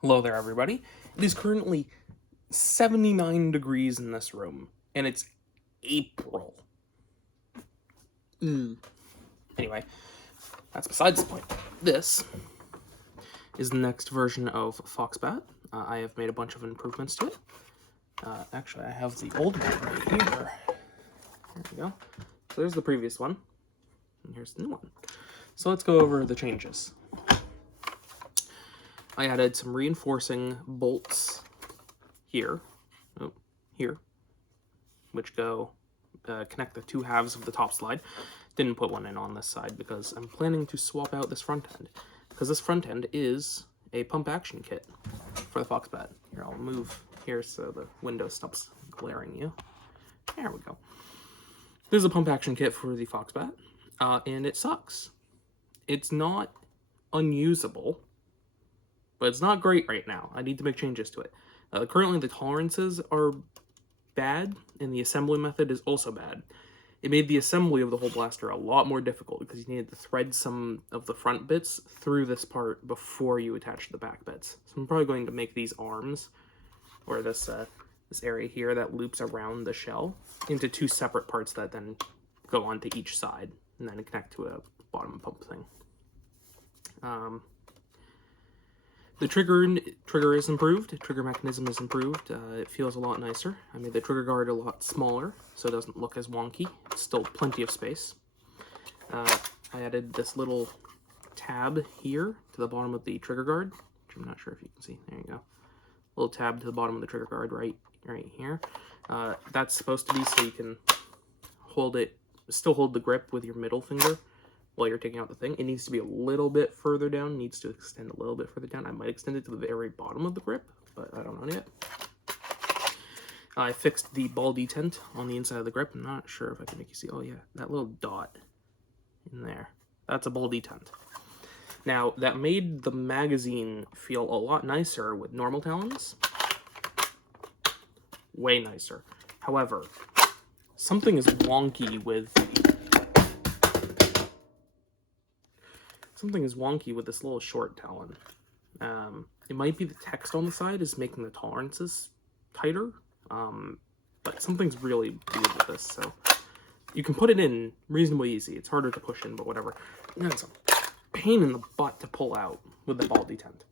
Hello there, everybody. It is currently 79 degrees in this room, and it's April. Anyway, that's besides the point. This is the next version of Foxbat. I have made a bunch of improvements to it. Actually, I have the old one right here. There we go. So there's the previous one, and here's the new one. So let's go over the changes. I added some reinforcing bolts here, which go connect the two halves of the top slide. Didn't put one in on this side because I'm planning to swap out this front end, because this front end is a pump action kit for the Foxbat. Here, I'll move here so the window stops glaring you. There we go. This is a pump action kit for the Foxbat, and it sucks. It's not unusable, but it's not great right now. I need to make changes to it. Currently, the tolerances are bad, and the assembly method is also bad. It made the assembly of the whole blaster a lot more difficult because you needed to thread some of the front bits through this part before you attach the back bits. So I'm probably going to make these arms, or this area here that loops around the shell, into two separate parts that then go onto each side and then connect to a bottom pump thing. The trigger is improved. The trigger mechanism is improved. It feels a lot nicer. I made the trigger guard a lot smaller, so it doesn't look as wonky. It's still plenty of space. I added this little tab here to the bottom of the trigger guard, which I'm not sure if you can see. There you go. Little tab to the bottom of the trigger guard right here. That's supposed to be so you can still hold the grip with your middle finger while you're taking out the thing. It needs to be a little bit further down, needs to extend a little bit further down. I might extend it to the very bottom of the grip, but I don't know yet. I fixed the ball detent on the inside of the grip. I'm not sure if I can make you see. Oh yeah, that little dot in there. That's a ball detent. Now, that made the magazine feel a lot nicer with normal talons. Way nicer. However, something is wonky with this little short talon. It might be the text on the side is making the tolerances tighter, but something's really weird with this. So you can put it in reasonably easy. It's harder to push in, but whatever. And it's a pain in the butt to pull out with the ball detent.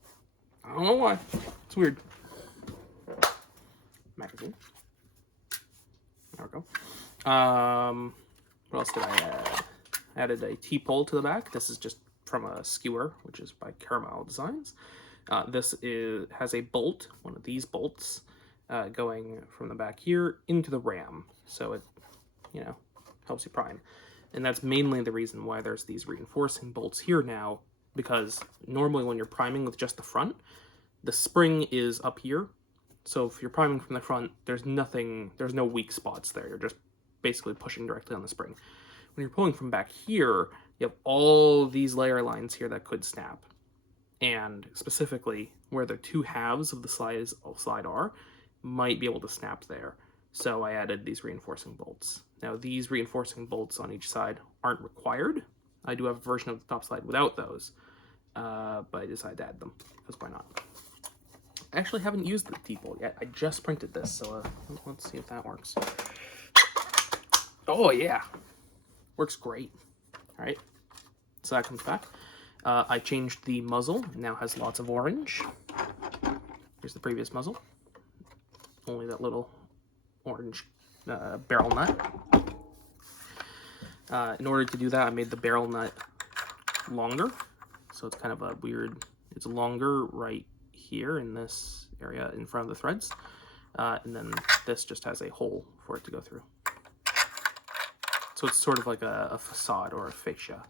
I don't know why. It's weird. Magazine. There we go. What else did I add? Added a T-pole to the back. This is just from a skewer, which is by Caramel Designs. This has a bolt, one of these bolts, going from the back here into the ram, so it, helps you prime. And that's mainly the reason why there's these reinforcing bolts here now, because normally when you're priming with just the front, the spring is up here. So if you're priming from the front, there's no weak spots there. You're just basically pushing directly on the spring. When you're pulling from back here, you have all these layer lines here that could snap. And specifically, where the two halves of the slide are, might be able to snap there. So I added these reinforcing bolts. Now, these reinforcing bolts on each side aren't required. I do have a version of the top slide without those, but I decided to add them, because why not? I actually haven't used the T-pole yet. I just printed this, so let's see if that works. Oh, yeah. Works great. All right, so that comes back. I changed the muzzle. It now has lots of orange. Here's the previous muzzle. Only that little orange barrel nut. In order to do that, I made the barrel nut longer. So it's kind of a weird, it's longer right here in this area in front of the threads. And then this just has a hole for it to go through. So it's sort of like a facade or a fascia,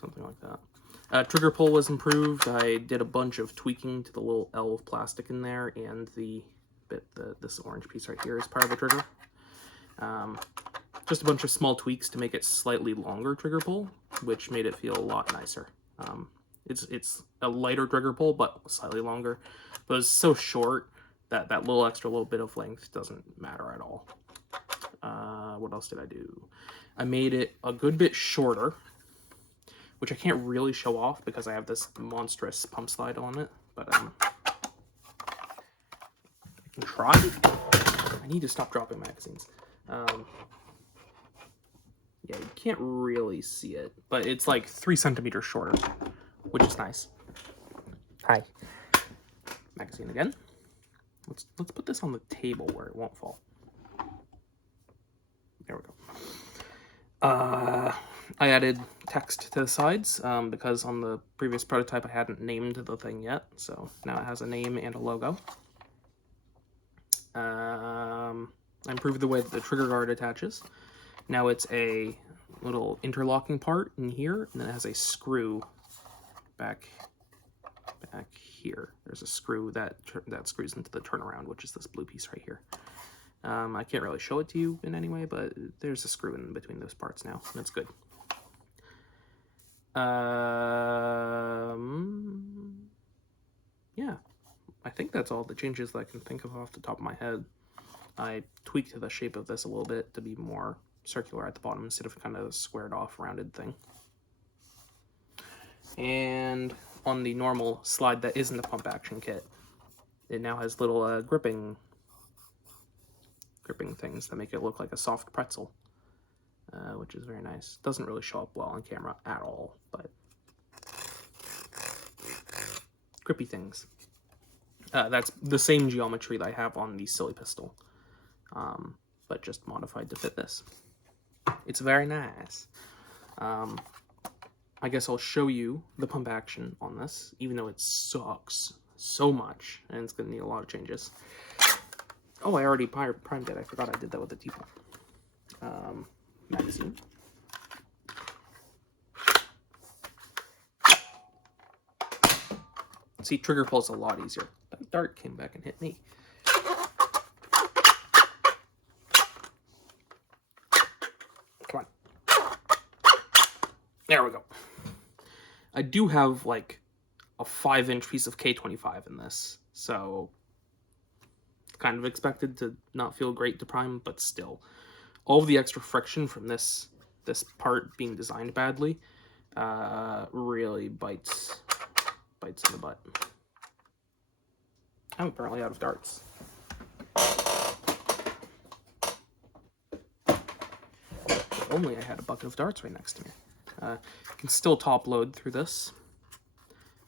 something like that. Trigger pull was improved. I did a bunch of tweaking to the little L of plastic in there, and this orange piece right here is part of the trigger. Just a bunch of small tweaks to make it slightly longer trigger pull, which made it feel a lot nicer. It's a lighter trigger pull, but slightly longer. But it's so short that that little bit of length doesn't matter at all. What else did I do? I made it a good bit shorter, which I can't really show off because I have this monstrous pump slide on it, but try. I need to stop dropping magazines. Yeah, you can't really see it, but it's like 3 centimeters shorter, which is nice. Hi. Magazine again. Let's put this on the table where it won't fall. There we go. I added text to the sides because on the previous prototype I hadn't named the thing yet, so now it has a name and a logo. I improved the way that the trigger guard attaches. Now it's a little interlocking part in here, and then it has a screw back here. There's a screw that screws into the turnaround, which is this blue piece right here. I can't really show it to you in any way, but there's a screw in between those parts now, and that's good. Yeah, I think that's all the changes that I can think of off the top of my head. I tweaked the shape of this a little bit to be more circular at the bottom instead of kind of a squared off rounded thing. And on the normal slide that isn't a pump action kit, it now has little gripping things that make it look like a soft pretzel, which is very nice. Doesn't really show up well on camera at all, but grippy things. That's the same geometry that I have on the Silly Pistol, but just modified to fit this. It's very nice. I guess I'll show you the pump action on this, even though it sucks so much, and it's going to need a lot of changes. Oh, I already primed it. I forgot I did that with the T-pump. Magazine. See, trigger pull's a lot easier. That dart came back and hit me. Come on. There we go. I do have like a 5-inch piece of K25 in this, so kind of expected to not feel great to prime, but still. All of the extra friction from this part being designed badly really bites in the butt. I'm apparently out of darts. If only I had a bucket of darts right next to me. You can still top load through this.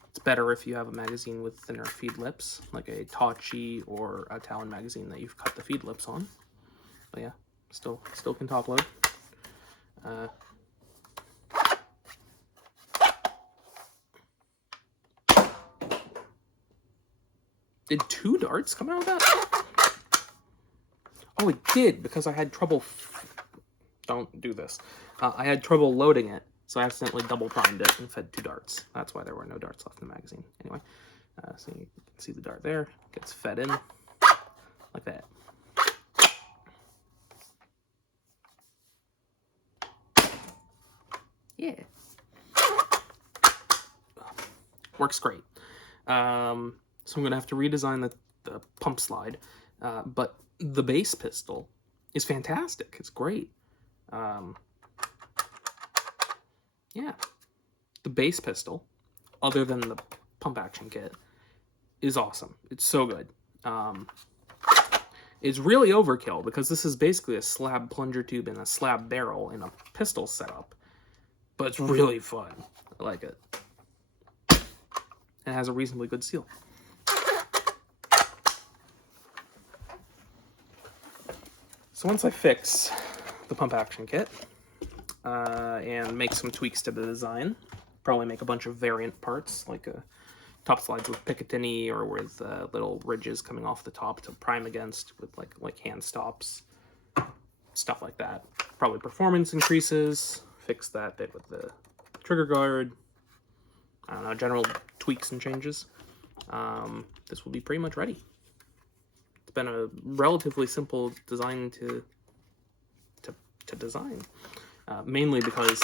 It's better if you have a magazine with thinner feed lips, like a Tachi or a Talon magazine that you've cut the feed lips on. But yeah, still can top load. Did 2 darts come out of that? Oh, it did, because I had trouble... Don't do this. I had trouble loading it, so I accidentally double primed it and fed 2 darts. That's why there were no darts left in the magazine. Anyway, so you can see the dart there. Gets fed in like that. Yeah. Works great. So I'm going to have to redesign the pump slide, but the base pistol is fantastic. It's great. Yeah, the base pistol, other than the pump action kit, is awesome. It's so good. It's really overkill because this is basically a slab plunger tube and a slab barrel in a pistol setup, but it's really fun. I like it. And it has a reasonably good seal. So once I fix the pump action kit and make some tweaks to the design, probably make a bunch of variant parts, like top slides with Picatinny or with little ridges coming off the top to prime against with like hand stops, stuff like that. Probably performance increases, fix that bit with the trigger guard, I don't know, general tweaks and changes. This will be pretty much ready. It's been a relatively simple design to design, mainly because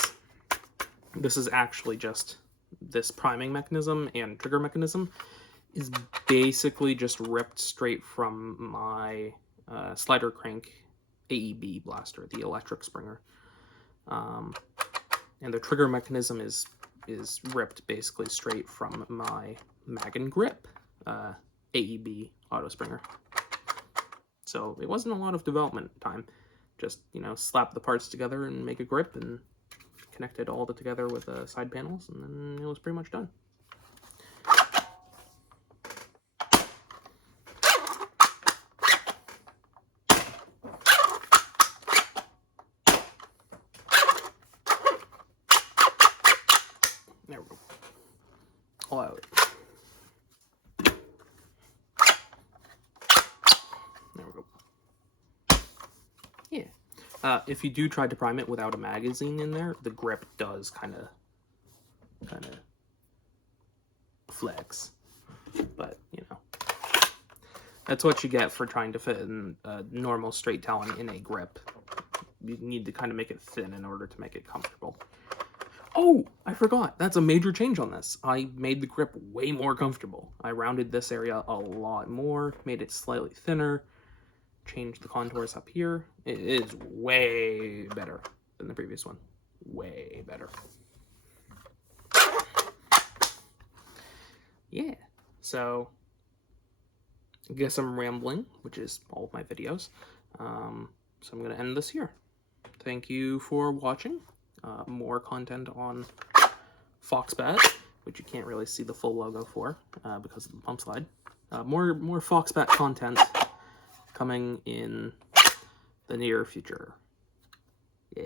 this is actually just this priming mechanism and trigger mechanism is basically just ripped straight from my slider crank AEB blaster, the electric springer, and the trigger mechanism is ripped basically straight from my mag and grip AEB auto springer. So it wasn't a lot of development time. Just, you know, slap the parts together and make a grip and connect it all together with the side panels, and then it was pretty much done. There we go. All out. There we go. Yeah. If you do try to prime it without a magazine in there, the grip does kind of flex. But, you know, that's what you get for trying to fit in a normal straight Talon in a grip. You need to kind of make it thin in order to make it comfortable. Oh, I forgot. That's a major change on this. I made the grip way more comfortable. I rounded this area a lot more, made it slightly thinner, changed the contours up here. It is way better than the previous one. Way better. Yeah, so I guess I'm rambling, which is all of my videos. So I'm going to end this here. Thank you for watching. More content on Foxbat, which you can't really see the full logo for because of the pump slide. More Foxbat content coming in the near future. Yeah.